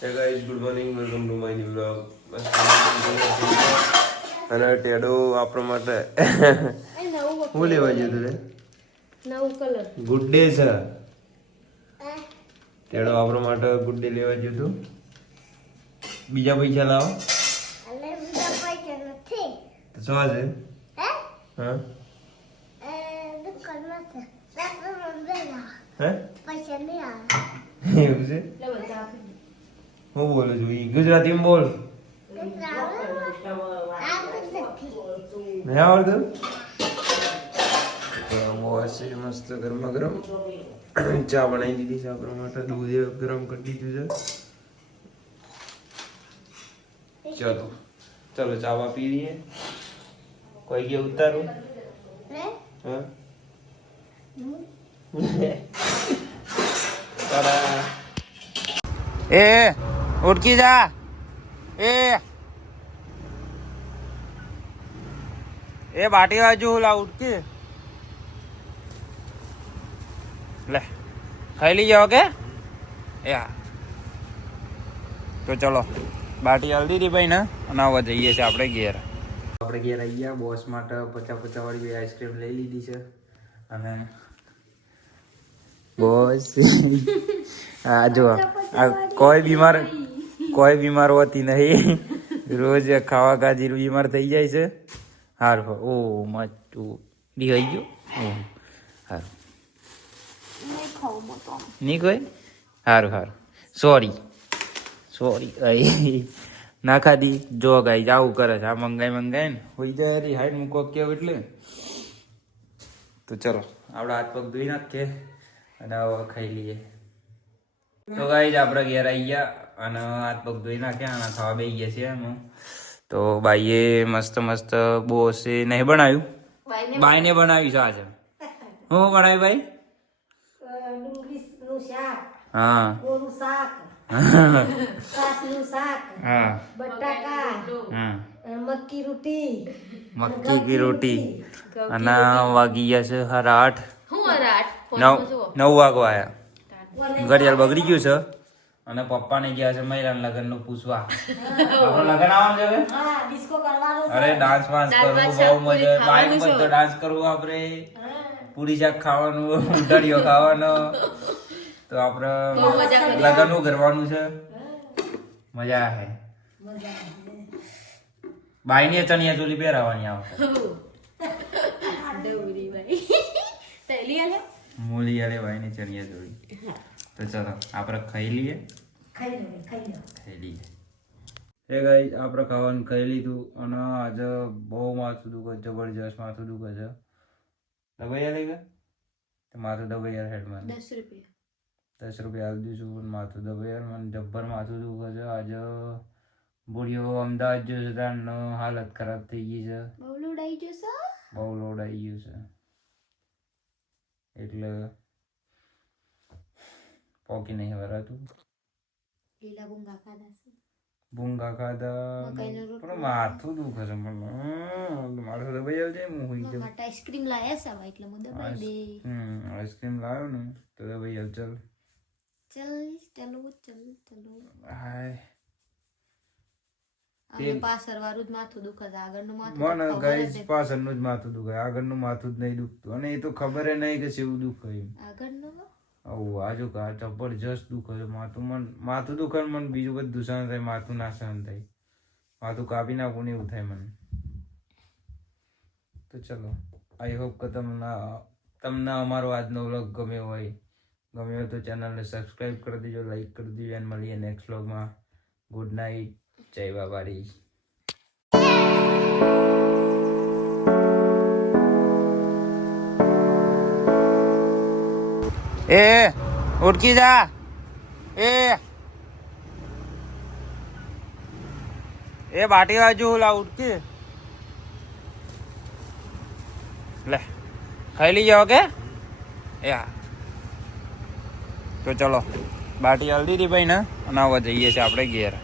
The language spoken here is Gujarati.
Hey guys, good morning. Welcome to my new vlog. અને ટેડો આપણા માટે હું લેવા ગયો તું રે? નવું કલર ગુડ ડે છે. ટેડો આપણા માટે ગુડ ડે લેવા ગયો તું. બીજા પૈસા લાવો. તો શું છે? હા? હે? એવું છે? હું બોલું છું ઈ ગુજરાતીમાં બોલ. નહીં આવડતું? મસ્ત ગરમા ગરમ ચા બનાવી દીધી છે આપણા માટે. દૂધ ગરમ કરી દીધું છે. ચલો ચા પી લઈએ. કોઈ કે ઉતારું? હા એ ઉઠકી જા. એ બાટી બાજુ લા ઉઠકી લે ખાઈ લઈ જાઓ કે યા. તો ચલો બાટી હાલ દીધી ભાઈ ને અને હવે જઈએ છીએ આપણે ઘેર. આપણે ઘેર આવી ગયા. બોસ માટે 50 વાળી આઈસ્ક્રીમ લઈ લીધી છે. અને બોસ આ જો આ કોઈ બીમાર હોતી નહીં. રોજ ખાવા કાજી બીમાર થઈ જાય છે. હારું ઓ મચું ડી થઈ ગયો. હારું નહીં કોઈ. હારું સોરી ના ખાધી. જો ગાઈ આવું કરે છે. આ મંગાઈ ને હોઈ જાય રી હાઈટ મૂકો કેવું એટલે. તો ચલો આપણે હાથ પગ ધોઈ નાખીએ અને હવે ખાઈ લઈએ. તો ગાઈસ આપણે ઘેર આવી ગયા અને હાથ પગ ધોઈ નાખ્યા અને ખાવા બેસી ગયા છીએ એમ. તો બાઈએ મસ્ત બોસે નહીં બનાવ્યું. બાઈને બનાવ્યું છે આજે. હું બનાવ્યું ભાઈ? ડુંગળીનું શાક, હા કોરું શાક, સાસનું શાક, હા બટાકા, હા મક્કી રોટી અને વાગી ગયા છે 8:30. 9 વાગવા આવ્યા. ઘડિયાળ બગડી ગયું છે અને પપ્પાને ગયા છે મહિલા લગ્ન નું પૂછવા. આપણું લગ્ન આવવાનું છે હવે. અરે ડાન્સ વાન્સ કરવું બહુ મજા. બાઈક પર ડાન્સ કરવું આપણે. પૂરી શાક ખાવાનું, ઊંધડીઓ ખાવાનો. તો આપણે લગ્ન નું કરવાનું છે. મજા આવે. બાઈ ને ચણિયા ચોલી પહેરાવાની આવે. મૂલી આલે ભાઈ ને ચણિયા ચોલી. તો ચલો આપણે ખાઈ લઈએ. હે ગાઈસ આપણે ખાવાનું ખાઈ લીધું અને આજે બહુ માથું દુખે. જબરજસ્ત માથું દુખે છે. દવાઈ લઈ ગયા તો માથું દવાઈ હેડમાં 10 રૂપિયા આપી દઈશું. માથું દવાઈ મને જબ્બર માથું દુખે છે. આજે બુઢીઓ અમદાવાદ જો છે ત્યાંનો હાલત ખરાબ થઈ ગઈ છે. બહુ લોડ આવી ગયું છે એટલે પોકી નહીં વરાતું. ભૂંગા ખાધા પણ માથું દુખે છે મને. માથું દબાઈ આવજે. હું હોઈ જાઉં. આઈસ્ક્રીમ લાયા છે એટલે હું દબાઈ દે. આઈસ્ક્રીમ લાવ્યો ને તો દબાઈ આવ. ચલો હાય અને પાછળ વાળું જ માથું દુખે છે. આગળનું માથું મને ગાઈસ પાછળનું જ માથું દુખે. આગળનું માથું જ નહીં દુખતું. અને એ તો ખબર નહીં કે કેવું દુખે. આગળનું આજુ કા જબરજસ્ત દુખે છે માથું દુખે. મને બીજું બધું સહન થાય, માથું ના સહન થાય. માથું કાપી નાખું ને એવું થાય મને. તો ચલો આઈ હોપ કે તમને અમારો આજનો વ્લોગ ગમ્યો હોય તો ચેનલને સબસ્ક્રાઈબ કરી દેજો, લાઈક કરી દેજો અને મળીએ નેક્સ્ટ વ્લોગમાં. Good night. જય બાબારી. એ ઉઠકી જા. એ બાટી બાજુ લા ઉઠકી લે ખાઈ લઈ જાઓ કે યા. તો ચલો બાટી હાલ દીધી ભાઈ ને અને હવે જઈએ છીએ આપણે ઘેર.